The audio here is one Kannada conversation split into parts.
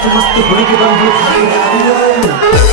मस्त मस्त होने के बावजूद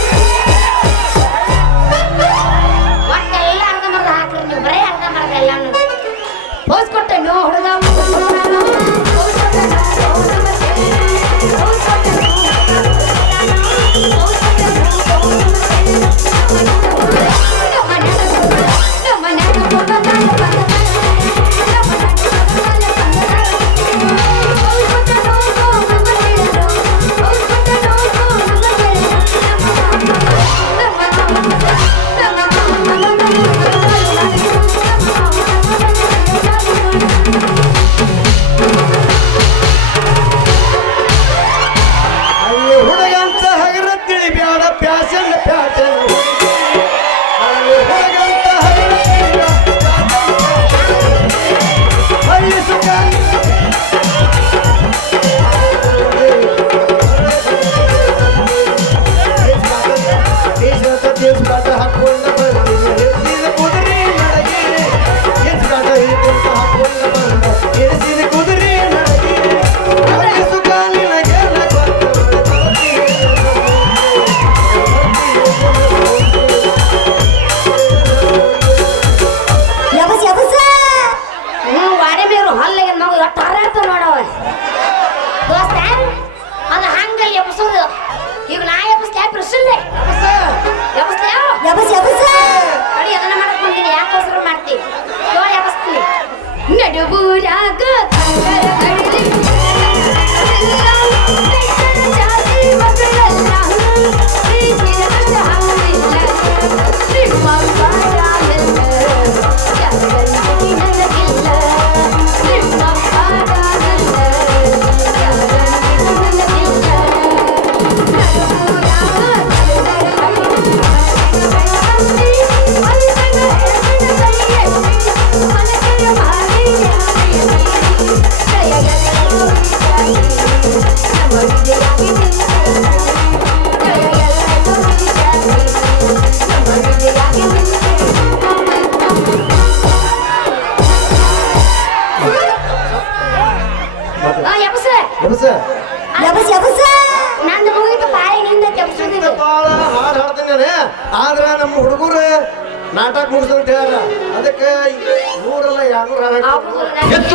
ನಾಟಕ ಮುಗಿಸ್ದಂತ ಹೇಳಲ್ಲ ಅದಕ್ಕೆ ನೂರಲ್ಲ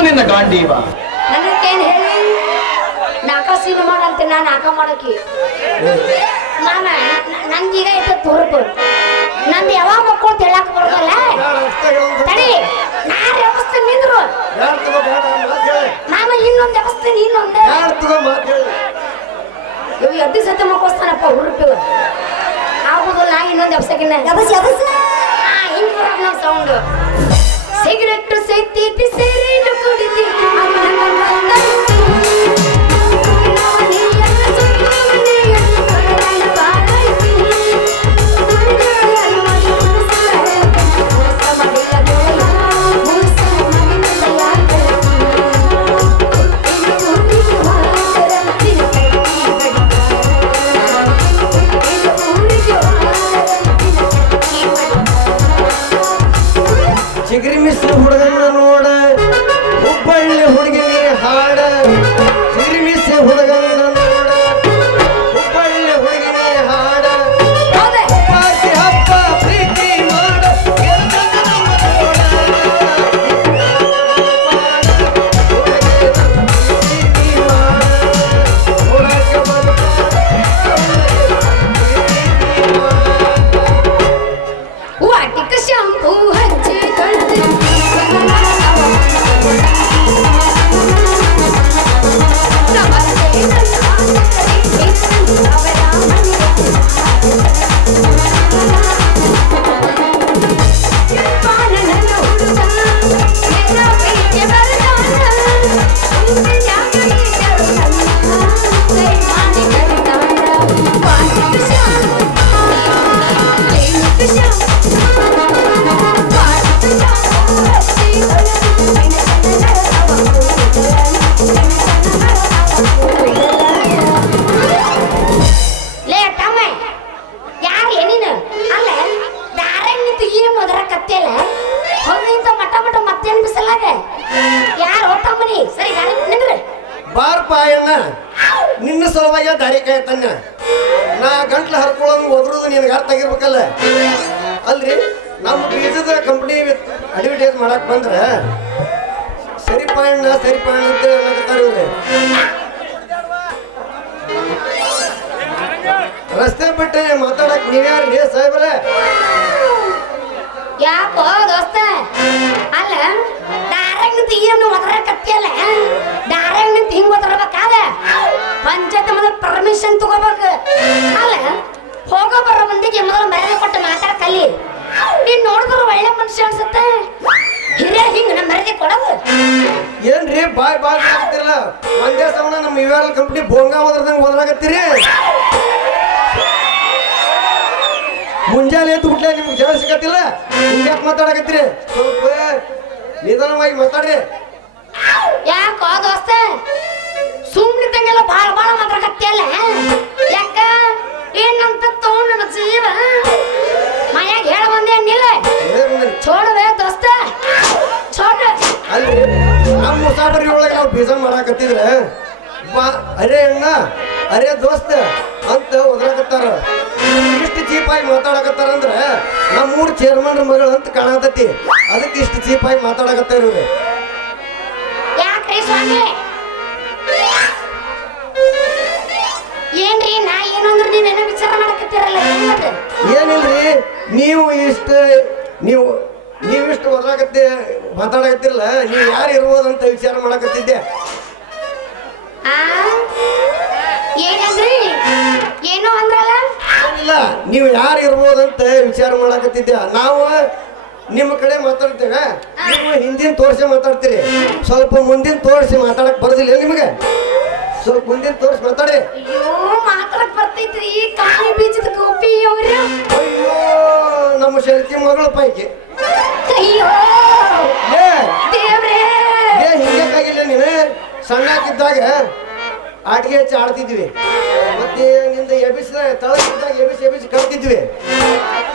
ನಿನ್ನ ನಾನು ಮಾಡಕ್ಕೆ. ನಂಗೀಗ ಯಾವಾಗ ಮಕ್ಕಳು ತಿಳಾಕ ಬರ್ತಲ್ಲ ತಡಿ ನಾನು ಇನ್ನೊಂದು ವ್ಯವಸ್ಥೆ ಇನ್ನೊಂದು. ಇವು ಆಗುದಿಲ್ಲ ಇನ್ನೊಂದು ವ್ಯವಸ್ಥೆಗಿನ್ನ. ಬರ್ತದ ಸೌಂಡ್ ಸಿಗರೆಟ್ ಸೈತಿ ಸೇರಿ ಕುಡಿದಿ ರಸ್ತೆ ಬಿಟ್ಟೆ ಮಾತಾಡಕ್ ನೀವ್ಯಾರ್ರಿ ಸಾಹೇಬ್ರೆ? ಯಾಕೋ ದೋಸ್ತ? ಅಲ್ಲ ಡೈರೆಕ್ಟ್ ನಿಂತ ಏನು ಒದರ ಕತ್ತಿಯಲ್ಲ ಡೈರೆಕ್ಟ್ ನಿಂತ ಹಿಂಗ್ ಒದರ್ಬೇಕಾದ? ಪಂಚಾಯತ್ ಮೊದಲು ಪರ್ಮಿಷನ್ ತಗೋಬೇಕು. ಅಲ್ಲ ಹೋಗೋ ಬರೋ ಮಂದಿಗೆ ಮೊದಲು ಮರ್ಯಾದೆ ಕೊಟ್ಟು ಮಾತಾಡ ಕಲಿ ನೀನ್ ನೋಡಿದ್ರು ಒಳ್ಳೆ ಮನುಷ್ಯ ಅನ್ಸುತ್ತೆ. ಹಿರಿಯ ಹಿಂಗ್ ನಮ್ಮ ಮರ್ಯಾದೆ ಕೊಡೋದು. ಏನ್ರಿ ಬಾಯ್ ಬಾಯ್ ಆಗ್ತಿರಲ್ಲ ಒಂದೇ ಸಮನ ನಮ್ಮ ಯು ಆರ್ ಕಂಪ್ನಿ ಬೋಂಗ ಹೋದ್ರದಂಗ ಹೋದ್ರಾಗತ್ತೀರಿ ಮುಂಜಾನೆ ಎದ್ದು ಬಿಟ್ಲೆ ನಿಮ್ಗೆ ಜನ ಸಿಗತ್ತಿಲ್ಲ? ಯಾಕೆ ಮಾತಾಡಕತ್ತೀರಿ? ಸ್ವಲ್ಪ ನಿಧಾನವಾಗಿ ಮಾತಾಡ್ರಿ. ಯಾಕೋ ದೋಸ್ತ? ಸುಮ್ಮನಿದ್ದಂಗೆಲ್ಲ ಬಾಳ ಬಾಳ ಮಾತಾಡಕತ್ತಿಯಲ್ಲ ಯಾಕ? ಏನಂತ ತಗೊಂಡು ನನ್ನ ಜೀವ? ಮನ್ಯಾಗ ಹೇಳ ಬಂದೆ ಅನ್ನಿಲ್ಲ? ಏ ಮುಂದೆ ಚೋಡವೆ ದೋಸ್ತ. ಚೋಡ ಅಲ್ಲಿ ನಮ್ಮ ಮುಸಾಬರಿ ಒಳಗೆ ನಾವು ಬೀಜ ಮಾಡಾಕತ್ತಿದ್ರೆ ಅರೇ ಅಣ್ಣ ಅರೆ ದೋಸ್ತ ಅಂತ ಒದರಾಕತ್ತಾರ. ಇಷ್ಟು ಚೀಪಾಗಿ ಮಾತಾಡಕತ್ತಾರ ಅಂದ್ರೆ ನಮ್ಮೂರ್ ಚೇರ್ಮನ್ ಮಗಳು ಅಂತ ಕಾಣತತಿ ಅದಕ್ಕೆ ಇಷ್ಟು ಚೀಪಾಗಿ ಮಾತಾಡಕತ್ತಾರ ಇವ್ರು. ಯಾಕ್ರಿ ಸ್ವಾಮಿ? ಏನ್ರಿ ನಾ ಏನು ಅಂದ್ರೆ ನೀವೇನೋ ವಿಚಾರ ಮಾಡಕತ್ತಿರಲ್ಲ ಏನಿಲ್ರಿ ನೀವು ಇಷ್ಟು ನೀವು ನೀವಿಷ್ಟು ಒದರಾಕತ್ತಿ ಮಾತಾಡಕತ್ತಿರಲ್ಲ ನೀವು ಯಾರು ಇರ್ಬೋದಂತ ವಿಚಾರ ಮಾಡಕತ್ತಿದ್ದೆ. ಏನಂದ್ರಿ? ಏನೋ ಅಂದ್ರಲ್ಲ? ಇಲ್ಲ ನೀವು ಯಾರು ಇರ್ಬೋದಂತ ವಿಚಾರ ಮಾಡಕತ್ತಿದ್ದೆ. ನಾವು ನಿಮ್ಮ ಕಡೆ ಮಾತಾಡ್ತೇವೆ. ನೀವು ಹಿಂದಿನ ತೋರಿಸಿ ಮಾತಾಡ್ತೀರಿ. ಸ್ವಲ್ಪ ಮುಂದಿನ ತೋರಿಸಿ ಮಾತಾಡಕ್ ಬರೋದಿಲ್ಲ ನಿಮಗೆ? ಸ್ವಲ್ಪ ಮುಂದಿನ ತೋರಿಸಿ ಮಾತಾಡಿ. ಅಯ್ಯೋ ಮಾತಾಡಕ್ ಬರ್ತೈತ್ರಿ. ಕಾಯಿ ಬೀಜದ ಗೋಪಿ ಅವ್ರು. ಅಯ್ಯೋ ನಮ್ಮ ಶಕ್ತಿ ಮಗಳ ಪೈಕಿ. ಅಯ್ಯೋ ಏ ದೇವ್ರೇ. ಏ ಹಿಂಗಕ್ಕಾಗಿಲ್ಲ ನೀನು ಸಣ್ಣಕ್ಕಿದ್ದಾಗ ಆಟಿಗೆ ಹಚ್ಚಿ ಆಡ್ತಿದ್ವಿ. ಮತ್ತೆ ನಿಂದ ಎಬಿಸಿದ ಎಬಿಸ್ ಎಬಿಸ್ ಕಲ್ತಿದ್ವಿ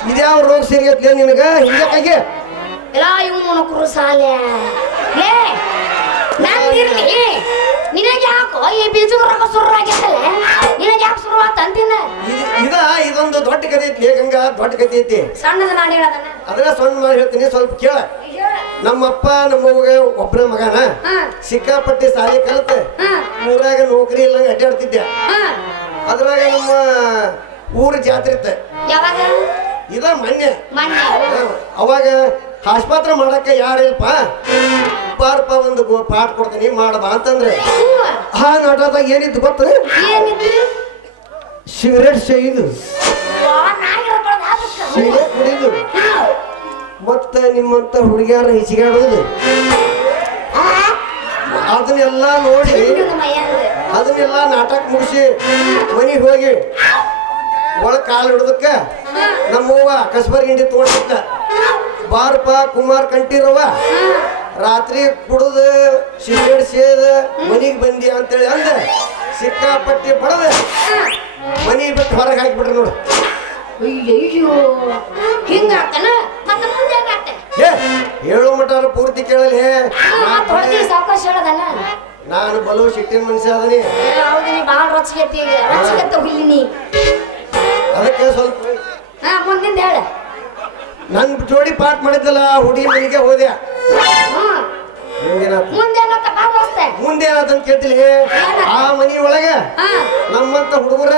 ಇದ್ಯಾವ ರೋಗ ಸೇರಿಗತ್ಲೆ ನಿನಗ? ಹಿಂಗಕ್ಕಾಗಿ ಎಲ್ಲ ಇವ್ ಮುಣಕರು ಸಾಲೆ. ಲೇ ನಂದಿರ್ಲಿ. ನಿನಗೆ ಯಾಕೋ ಈ ಬೀಜ ರೋಗ ಶುರು ಆಗೈತಲ್ಲ ನಿನಗೆ ಯಾಕೆ ಶುರು ಆತ ಅಂತಿನ ಇದ ಇದೊಂದು ದೊಡ್ಡ ಕಥೆ ಐತಿ ಗಂಗಾ ದೊಡ್ಡ ಕಥೆ ಐತಿ. ಸಣ್ಣದ ನಾನು ಹೇಳದನ್ನ? ಅದನ್ನ ಸಣ್ಣ ಮಾಡಿ ಹೇಳ್ತೀನಿ ಸ್ವಲ್ಪ ಕೇಳ. ನಮ್ಮಪ್ಪ ನಮ್ಮವ್ಗ ಒಬ್ಬನ ಮಗನ. ಸಿಕ್ಕಾಪಟ್ಟಿ ಸಾಲಿ ಕಲಿತ. ಮೂರಾಗ ನೌಕರಿ ಇಲ್ಲಂಗ ಅಡ್ಡಾಡ್ತಿದ್ದೆ. ಹಾ. ಅದ್ರಾಗ ನಮ್ಮ ಊರ ಜಾತ್ರೆ ಇತ್ತ. ಯಾವಾಗ? ಇದ ಮೊನ್ನೆ. ಮೊನ್ನೆ. ಅವಾಗ ಆಸ್ಪತ್ರೆ ಮಾಡಕ್ಕೆ ಯಾರಿಲ್ಪ? ಪಾರ್ಪ ಒಂದು ಪಾಠ ಕೊಡ್ತೀನಿ ಮಾಡಬ ಅಂತಂದ್ರೆ. ಆ ನಾಟಕದಾಗ ಏನಿತ್ತು ಗೊತ್ತ? ಸಿಗರೇಟ್ ಸೇಯ್ದು ನಾ ಸಿಗರೇಟ್ ಕುಡಿದು. ಮತ್ತೆ ನಿಮ್ಮಂತ ಹುಡುಗಿಯರ ಹಿಚಿಗಾಡೋದು. ಅದನ್ನೆಲ್ಲ ನೋಡಿ. ಅದನ್ನೆಲ್ಲ ನಾಟಕ ಮುಗಿಸಿ ಮನೆಗೆ ಹೋಗಿ ಒಳಗ್ ಕಾಲು ಹಿಡ್ದಕ್ಕ ನಮ್ಮವ್ವ ಕಸ್ಬರ್ ಹಿಂಡಿ ತಗೊಂಡಿದ್ದ. ಬಾರಪ್ಪ ಕುಮಾರ್ ಕಂಠೀರವ್ವ ರಾತ್ರಿ ಕುಡಿದು ಸಿಗರೇಟ್ ಸೇದ ಮನೆಗೆ ಬಂದಿ ಅಂತೇಳಿ ಅಂದ. ಸಿಕ್ಕಾಪಟ್ಟಿ ಬಡದ ಮನಿ ಬಿಟ್ಟು ಹೊರಗೆ ಹಾಕಿಬಿಟ್ರು ನೋಡು. ಅಯ್ಯೋ ಹಿಂಗಾತನ ಮತ್ತೆ ಮುಂದೆ ಹೆಂಗಾತೆ ಏ ಹೇಳೋ ಮಟ ಪೂರ್ತಿ ಕೇಳಲಿ. ಸಾವಕಾಶ ಹೇಳದಲ್ಲ. ನಾನು ಬಲು ಸಿಟ್ಟಿನ ಮನುಷ್ಯ ಅದನಿ. ಹೌದು ನೀ ಭಾಳ ರೊಚ್ಚಿಗೆತ್ತಿ ಅದಕ್ಕೆ ಸ್ವಲ್ಪ ಹಾ ಮುಂದಿಂದ ಹೇಳ. ನನ್ ಜೋಡಿ ಪಾಠ ಮಾಡಿದ್ದಲ್ಲ ಹುಡುಗಿ ಮನೆಗೆ ಹೋದೆ. ಹ್ಮ್. ಮುಂದೇನಾತು? ಮುಂದೆ ಏನತ್ತ ಬಾ ದೋಸ್ತ. ಮುಂದೇನಾತಂತ ಕೇಳ್ತಿಲಿ ಆ ಮನಿ ಒಳಗೆ ನಮ್ಮಂತ ಹುಡುಗರ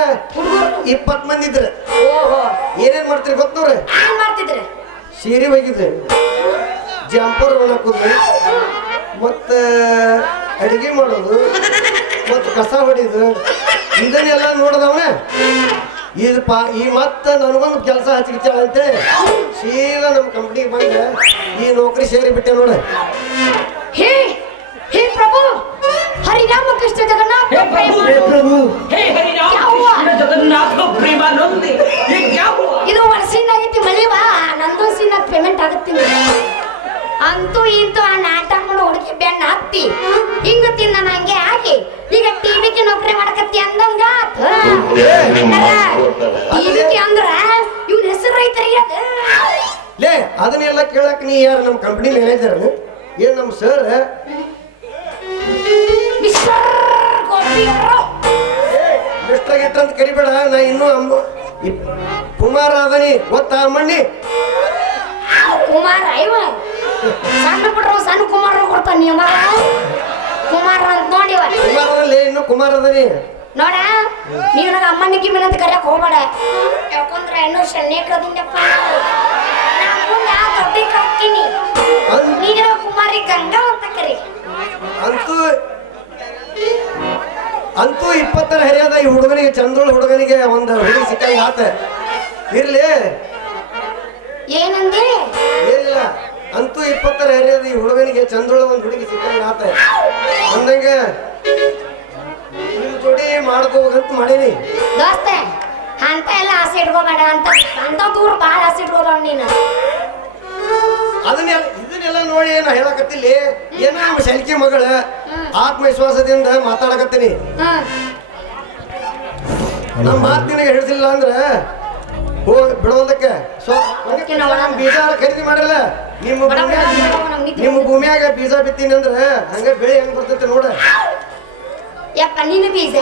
ಇಪ್ಪತ್ ಮಂದಿ ಇದ್ರ. ಏನೇನ್ ಮಾಡ್ತೀರಿ ಗೊತ್ತವ್ರೆ ಸೀರೆ ಒಗಿದ್ರೆ. ಜಂಪರ್ ಒಣಕುದು ಮತ್ತ ಅಡಿಗೆ ಮಾಡೋದು ಮತ್ತು ಕಸ ಹೊಡಿದು ಇದನ್ನೆಲ್ಲ ನೋಡಿದವನ? ಈಗ ಪಾ ಈ ಮತ್ತೆ ನನಗೊಂದು ಕೆಲಸ ಹಚ್ಚಿರ್ತಾಳಂತೆ ಸೀದಾ ನಮ್ಮ ಕಂಪ್ನಿಗೆ ಬಂದ ಈ ನೌಕರಿ ಸೇರಿ ಬಿಟ್ಟೆ ನೋಡ. ಹೇ ಹೇ ಪ್ರಭು ಹರಿನಾಮ ಕೃಷ್ಣ ಜಗನ್ನಾಥ ಹೇ ಪ್ರಭು ಹೇ ಹರಿನಾಮ ಇದು ವರ್ಷ ಆಗೈತಿ ನಂದು ಪೇಮೆಂಟ್ ಆಗುತ್ತೀನಿ ಅಂತೂ ಇಂತೂ ಆ ನಾಟಕಗಳು ಹುಡುಕಿ ಹುಡುಗಿ ಬೆನ್ನ ಹತ್ತಿ. ಹಿಂಗ ತಿಂದ ನಂಗೆ ಆಗಿ ಈಗ ಟಿವಿಗೆ ನೌಕರಿ ಮಾಡಕತ್ತಿ ಅಂದಂಗ ಟಿವಿಗೆ ಅಂದ್ರ ಇವ್ನ ಹೆಸರು ರೈತರಿಗೆ ಅದ. ಲೇ ಅದನ್ನೆಲ್ಲ ಕೇಳಕ್ ನೀ ಯಾರು ನಮ್ಮ ಕಂಪ್ನಿ ಮ್ಯಾನೇಜರ್ ಏನ್ ನಮ್ಮ ಸರ್ ಮಿಸ್ಟರ್ ಗೋಪಿ ಅವರು ಮಿಸ್ಟರ್ ಗಿಟ್ಟ ಅಷ್ಟಂತ ಕರಿಬೇಡ ನಾ ಇನ್ನೂ ಅಮ್ಮ ಕುಮಾರ ಅದನಿ ಗೊತ್ತಾ ಅಮ್ಮಣ್ಣಿ? ಕುಮಾರ ಇವ? ಸಣ್ಣ ಬಿಟ್ರು ಸಣ್ಣ ಕುಮಾರ ಕೊಡ್ತಾನ ನೀ ಮಗ ಕುಮಾರ ಅಂತ ನೋಡಿವ ಕುಮಾರ ಅದಲ್ಲೇ ಇನ್ನು ಕುಮಾರ ಅದನಿ ನೋಡ ನೀ ನನಗ ಅಮ್ಮನ ಗಿಮ್ಮನ ಅಂತ ಕರೆಯಕ್ ಹೋಗ್ಬೇಡ. ಯಾಕಂದ್ರೆ ಇನ್ನೂ ಶನೇಕದಿಂದಪ್ಪ ನೀನು ಕುಮಾರಿ ಗಂಗಾ ಅಂತ ಕರಿ. ಅಂತೂ ಅಂತೂ ಇಪ್ಪತ್ತರ ಹರಿಯದ ಈ ಹುಡುಗನಿಗೆ ಚಂದ್ರೋಳ ಹುಡುಗನಿಗೆ ಒಂದು ಹುಡುಗಿ ಸಿಕ್ಕಂಗ ಆತ. ಇರ್ಲಿ. ಏನಂದಿ? ಏನಿಲ್ಲ ಅಂತೂ ಇಪ್ಪತ್ತರ ಹರಿಯದ ಈ ಹುಡುಗನಿಗೆ ಚಂದ್ರೋಳ ಒಂದು ಹುಡುಗಿ ಸಿಕ್ಕಂಗ ಆತ. ಅಂದಂಗೆ ಜೋಡಿ ಮಾಡ್ಕೋಬೇಕಂತ ಮಾಡೀನಿ. ದೋಸ್ತ ಅಂತ ಎಲ್ಲ ಆಸೆ ಇಟ್ಕೋಬೇಡ ಅಂತ ಅಂತ ದೂರ ಭಾಳ ಆಸೆ ಇಟ್ಕೋಬೇಡ ನೀನು. ಅದನ್ನೆಲ್ಲ ಇದನ್ನೆಲ್ಲ ನೋಡಿ ನಾ ಹೇಳಕತ್ತಿಲ್ಲ ಏನೋ ನಮ್ಮ ಶಲ್ಕಿ ಮಗಳ ಆತ್ಮವಿಶ್ವಾಸದಿಂದ ಮಾತಾಡಕತ್ತೀನಿ. ನಮ್ಮ ಮಾತು ನಿನಗೆ ಹೇಳ್ತಿಲ್ಲ ಅಂದ್ರೆ ಹೋಗಿ ಬಿಡೋದಕ್ಕೆ. ಸೊ ಅದಕ್ಕೆ ನಾವು ಬೀಜ ಖರೀದಿ ಮಾಡಲ್ಲ ನಿಮ್ಮ ಭೂಮಿಯಾಗ ನಿಮ್ಮ ಭೂಮಿಯಾಗ ಬೀಜ ಬಿತ್ತೀನಿ ಅಂದ್ರೆ ಹಂಗೆ ಬೆಳೆ ಹೆಂಗ್ ಬರ್ತೈತೆ ನೋಡ. ಯಪ್ಪ ನಿನ್ನ ಬೀಜ?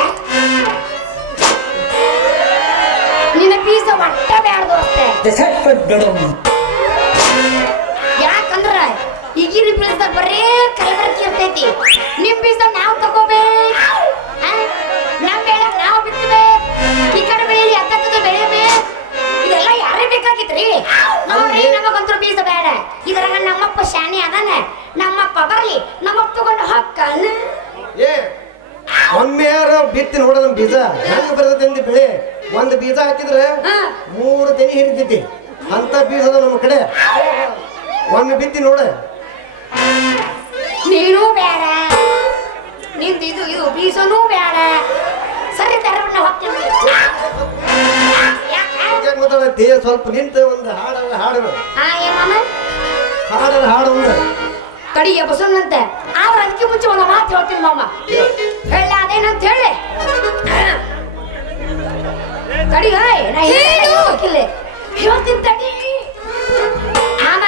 ನಿನ್ನ ಬೀಜ ಒಟ್ಟ ಯಾಕಂದ್ರ ಈಗಿನ ಬೀಜದಾಗ ಬರೇ ಕಲಬರಕಿ ಇರ್ತೈತಿ ನಿಮ್ ಬೀಜ ನಾವ್ ತಗೋಬೇಕು. ನಮ್ ಬೆಳೆ ನಾವ್ ಬಿತ್ತಬೇಕು ಈ ಕಡೆ ಬೇಕಾಗಿತ್ರಿ? ನೋಡ್ರಿ ನಮಗಂತೂ ಬೀಜ ಬೇಡ. ಇದ್ರಾಗ ನಮ್ಮಪ್ಪ ಶಾನೆ ಅದಾನ. ನಮ್ಮಪ್ಪ ಬರ್ಲಿ ನಮ್ಮಪ್ಪ ತಗೊಂಡು ಏ ಒಮ್ಮೆಯಾರ ಬಿತ್ತಿ ನೋಡ ನಮ್ಮ ಬೀಜ ಹೆಂಗ್ ಬರ್ತೈತೆ ಅಂದಿ ಬೆಳೆ? ಒಂದ್ ಬೀಜ ಹಾಕಿದ್ರೆ ಹಾ. ಮೂರು ತೆನಿ ಹಿರಿತೈತಿ ಅಂತ ಬೀಜ ಅದ ನಮ್ಮ ಕಡೆ. ಒಮ್ಮೆ ಬಿತ್ತಿ ನೋಡ. ನೀನು ಬೇಡ. ನಿಂದು ಇದು ಇದು ಬೀಜನೂ ಬೇಡ. ಸರಿ ತರವನ್ನ ಹೋಗ್ತೀನಿ. ಯಾಕ್ ಮಾತಾಡತ್ತಿ ಸ್ವಲ್ಪ ನಿಂತ ಒಂದು ಹಾಡ ಹಾಡು ಆ ಏನ ಹಾಡರ ಹಾಡು ಒಂದು. ಕಡಿಗೆ ಬಸವನಂತೆ ಆದ್ರೆ ಅದಕ್ಕೆ ಮುಂಚೆ ಒಂದು ಮಾತು ಹೇಳ್ತೀನಿ ಮಾಮ. ಹೇಳ. ಅದೇನಂತ ಹೇಳಿ ತಡಿ ಹೇಳಿ. ಹೇಳ್ತೀನಿ ತಡಿ. ಮಾಮ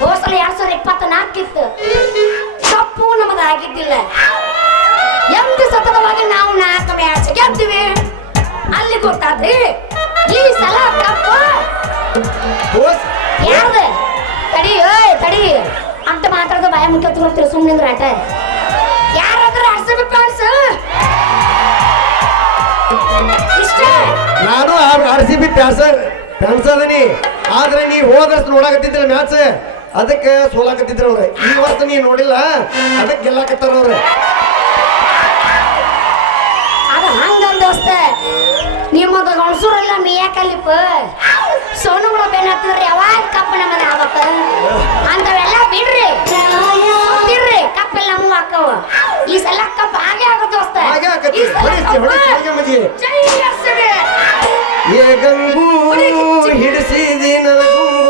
ಹೋಸಲ ಎರಡ್ ಸಾವಿರ ಇಪ್ಪತ್ತ ನಾಲ್ಕಿತ್ತು ತಪ್ಪು ನಮಗ ಆಗಿದ್ದಿಲ್ಲ ಎಂಟು ಸತತವಾಗಿ ನಾವು ನಾಲ್ಕು ಮ್ಯಾಚ್ ಗೆದ್ದಿವಿ ಅಲ್ಲಿ ಗೊತ್ತಾದ್ರಿ ಈ ಸಲ ಕಪ್ಪು ದೋಸ್ ಯಾರ್ದು ತಡಿ ಏಯ್ ತಡಿ ಅಂತ ಮಾತಾಡ್ದು ಬಾಯ ಮುಖ್ಯ ತಗೊಳ್ತೀರಿ ಸುಮ್ಮನಿಂದ್ರ ಆಟ ಯಾರಾದ್ರೂ ಆರ್ ಸಿ ಬಿ ಫ್ಯಾನ್ಸ್ ಇಷ್ಟ ನಾನು ಆರ್ ಸಿ ಬಿ ಪ್ಯಾಸ ಫ್ಯಾನ್ಸ್ ಅದನಿ ಆದ್ರೆ ನೀ ಹೋದ ನೋಡಾಕತ್ತಿದ್ರ ಮ್ಯಾಚ್ ಅದಕ್ಕೆ ಸೋಲಾಕತ್ತಿದ್ರ ಅವ್ರ. ಈ ವರ್ಷ ನೀ ನೋಡಿಲ್ಲ. ಅದಕ್ಕೆ ಗೆಲ್ಲಾಕತ್ತಾರ ಅವ್ರೆ. ಅದು ಹಂಗಲ್ ದೋಸ್ತ. ನಿಮ್ಮದು ಗಣಸೂರೆಲ್ಲ ಮಿಯಾಕಲ್ಲಿಪ್ಪ. ಸೋನುಗಳ ಬೆನ್ನ ಹತ್ತಿದ್ರೆ ಯಾವಾಗ ಕಪ್ಪ ನಮ್ಮನೆ ಆವತ್ತ ಅಂತವೆಲ್ಲ ಬಿಡ್ರಿ. ಬಿಡ್ರಿ ಕಪ್ಪೆಲ್ಲ ನಮ್ಮೂ ಹಾಕವ ಈ ಸಲ ಕಪ್ಪ ಹಾಗೆ ಆಗುತ್ತೆ ದೋಸ್ತ. ಈ ಸಲ ಕಪ್ಪ. ಏ ಗಂಗು ಹಿಡಿಸಿದಿ ನನಗುಂಗು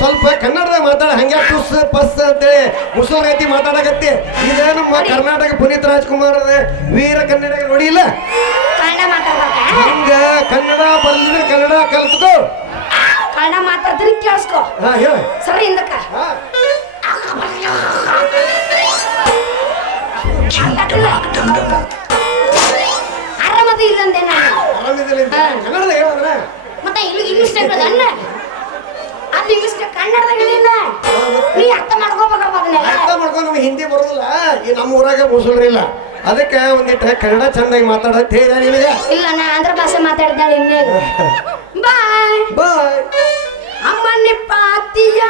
ಸ್ವಲ್ಪ ಕನ್ನಡದಾಗ ಮಾತಾಡ ಹಂಗೆ ಟುಸ್ ಪಸ್ ಅಂತೇಳಿ. ಮುಸಲ್ ರೀತಿ ಮಾತಾಡಕತ್ತಿ. ಇದೇನು ನಮ್ಮ ಕರ್ನಾಟಕ ಪುನೀತ್ ರಾಜ್ಕುಮಾರ್ ವೀರ ಕನ್ನಡ ನೋಡಿಲ್ಲ ಹಂಗ ಕನ್ನಡ ಬರ್ಲಿದ್ರೆ ಕನ್ನಡ ಕಲ್ತ್ಕೋ. ಕನ್ನಡ ಮಾತಾಡ್ತೀನಿ ಕೇಳಿಸ್ಕೋ. ಹಾ ಹೇಳ. ಸರಿ ಹಿಂದಕ್ಕ. ಹಾ. ಆರಾಮದ ಇಲ್ಲಂದೆ ನಾನು. ಆರಾಮಿದ್ದಿಲ್ಲ ಅಂತ. ಕನ್ನಡದಾಗ ಹೇಳಂದ್ರ? ಮತ್ತೆ ಇಲ್ಲಿ ಇಂಗ್ಲಿಷ್ ಅಣ್ಣ ಅಲ್ಲಿ. ಇಂಗ್ಲಿಷ್ ಕನ್ನಡದಾಗ ಹೇಳಿಲ್ಲ. ನೀ ಅರ್ಥ ಮಾಡ್ಕೋಬೇಕಪ್ಪ ಅದನ್ನೆಲ್ಲ ಅರ್ಥ ಮಾಡ್ಕೊಂಡು ನಮ್ಗೆ ಹಿಂದಿ ಬರೋದಿಲ್ಲ. ಈ ನಮ್ಮ ಊರಾಗ ಮುಸುಳ್ರಿಲ್ಲ ಅದಕ್ಕೆ ಒಂದಿಟ್ಟು ಕನ್ನಡ ಚಂದಾಗಿ ಮಾತಾಡೋದು ಹೇಳಿದ ನಿನಗೆ. ಇಲ್ಲ ನಾ ಆಂಧ್ರ ಭಾಷೆ ಮಾತಾಡ್ತಾಳೆ ಇನ್ನೇ ಬಾಯ್ ಬಾಯ್ ಅಮ್ಮ ನಿಪ್ಪಾತಿಯ